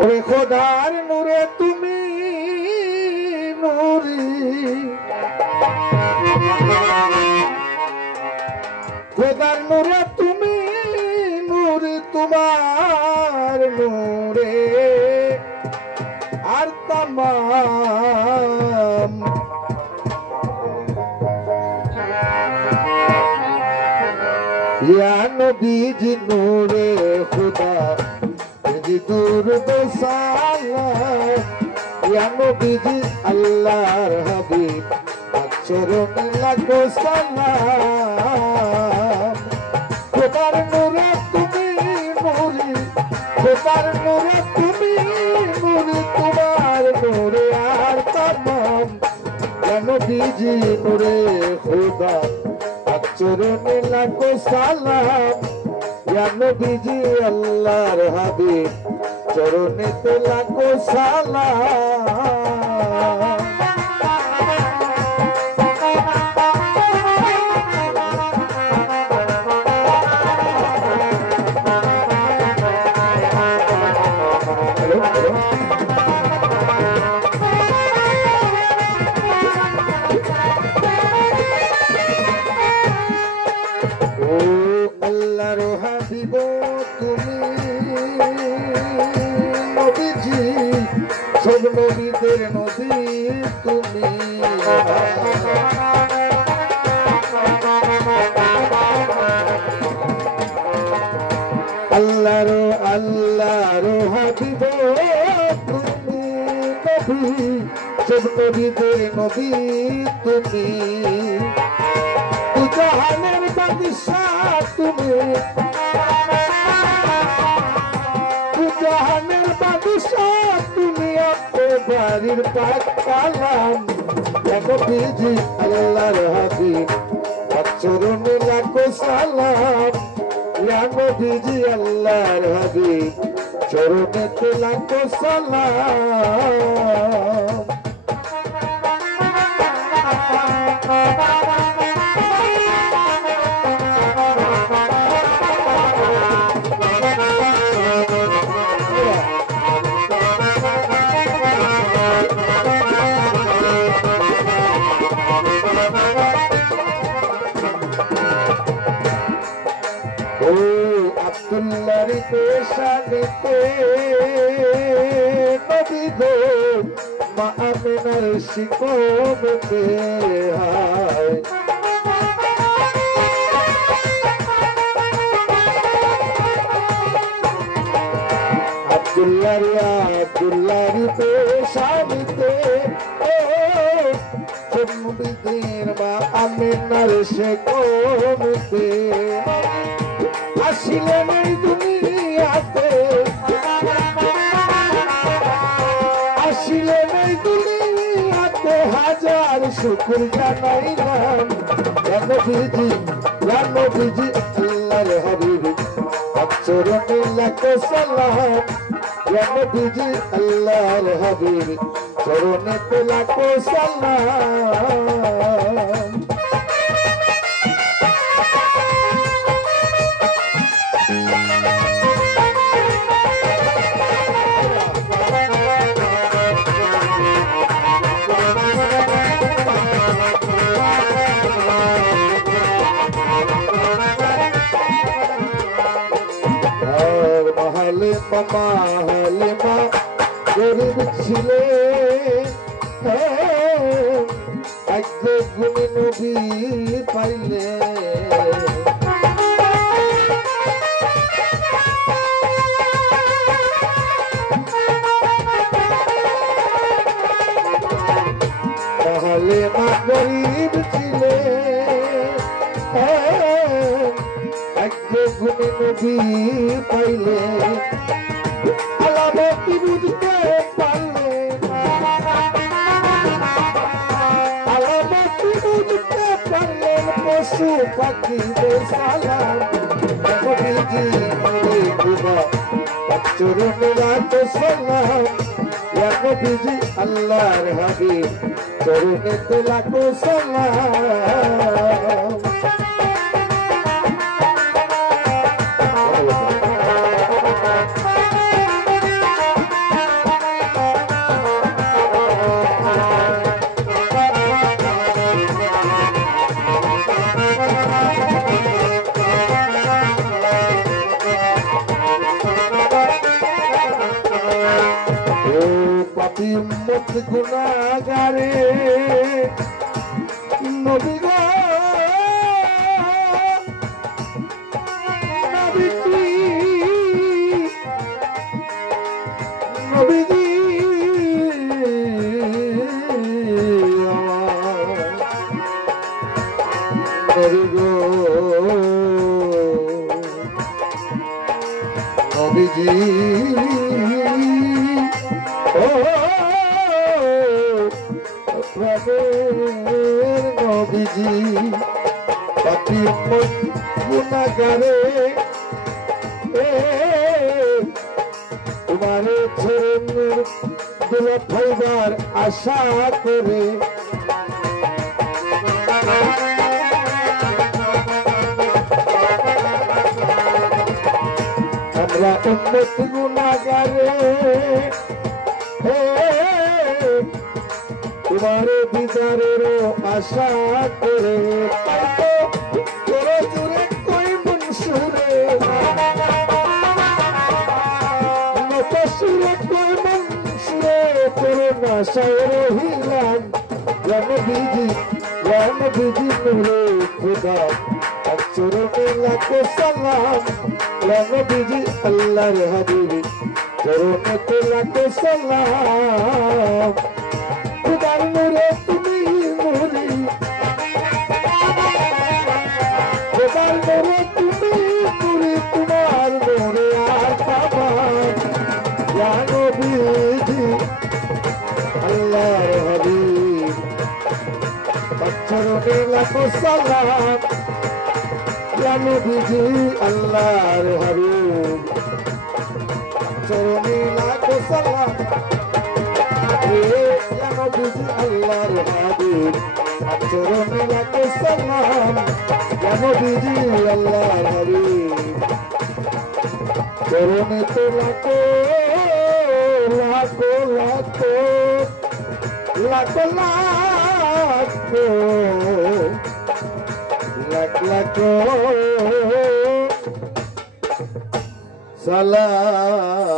ওরে খোদার নূরে তুমি নূরি, খোদার নূরে তুমি নূরি, তোমার নূরে আর তামাম ইয়া নবীজি নূরে খুদা দুরুদ সালাম ইয়া নবীজি আল্লাহর হাবিব চরণে লাগো সালাম। খোদার নূরে তুমি নূরি, খোদার নূরে তুমি নূরি, তোমার নূরে আর তামাম ইয়া নবীজি নূরে খুদা চরণে লাগো সালাম। ইয়া নবীজি আল্লাহর হাবিব চরণেতে লাগো সালাম। ও আল্লাহর হাবিব তুমি নবীজি, সব নবীদের নবী তুমি। আল্লাহর হাবিব তুমি নবী, সব নবীদের নবী তুমি। জাহানের বাদশাহ তুমি, জাহানের বাদশাহ তুমি, বাড়ির পাক কালাম নবীজি আল্লাহর হাবিব চরণে লাগো সালাম। ইয়া নবীজি আল্লাহর হাবিব চরণেতে লাগো সালাম। ও আব্দুল্লাহর পেশানিতে নবী গো, মা আমিনার শিকমতে হায়। আব্দুল্লাহর পেশানিতে নবীদের মা আমিনার শিকমতে আসিলেন এই দুনিয়াতে, আসিলেন এই দুনিয়াতে, হাজার শুকর জানাইলাম। ইয়া নবীজি, ইয়া নবীজি আল্লাহর হাবিব চরণে লাগো সালাম। ইয়া নবীজি আল্লাহর হাবিব চরণেতে লাগো সালাম। হালিমা গরিব ছিলে, একদম গুণী নবী পাইলে। হালিমা গরিব ছিলে, একদম গুণী নবী পাইলে। আলামতি বুঝতে পারলে, আলামতি বুঝতে পারলেন পশু পাখি সালাম। নবীজি নূরে খুদা চরণে লাগো সালাম। ইয়া নবীজি আল্লাহর হাবিব চরণেতে লাগো সালাম। গুনাহগারে নবী গো নবীজি নবীজি নবী গো নবীজি ও প্রাণের নবীজি পাপী মন গুনাহগারে তোমার চরণের দুলা পাইবার আশা করে আমরা উম্মত গুনাহগারে তোমার দিদারের আশা করে তোরা জুড়ে কই মনসুরে নতসুরে কই মনসুরে তোর নাশায় রহিলাম নবীজি নূরে খুদা চরণে লাখো সালাম নবীজি আল্লাহর হাবিব চরণে লাখো সালাম খুদার নূরে তুমি নূরি খুদার নূরে তুমি নূরি তোমার নূরে আর পাবার ইয়া নবীজি আল্লাহর হাবিব চরণে লাখো সালাম ইয়া নবীজি আল্লাহর হাবিব চরণে লাখো সালাম ইয়া নবীজি আল্লাহর হাবিব চরণে লাখো সালাম ইয়া নবীজি আল্লাহর হাবিব চরণে তো লাখো লাখো লাখো লাখো লাখো লাখ লাখো সালাম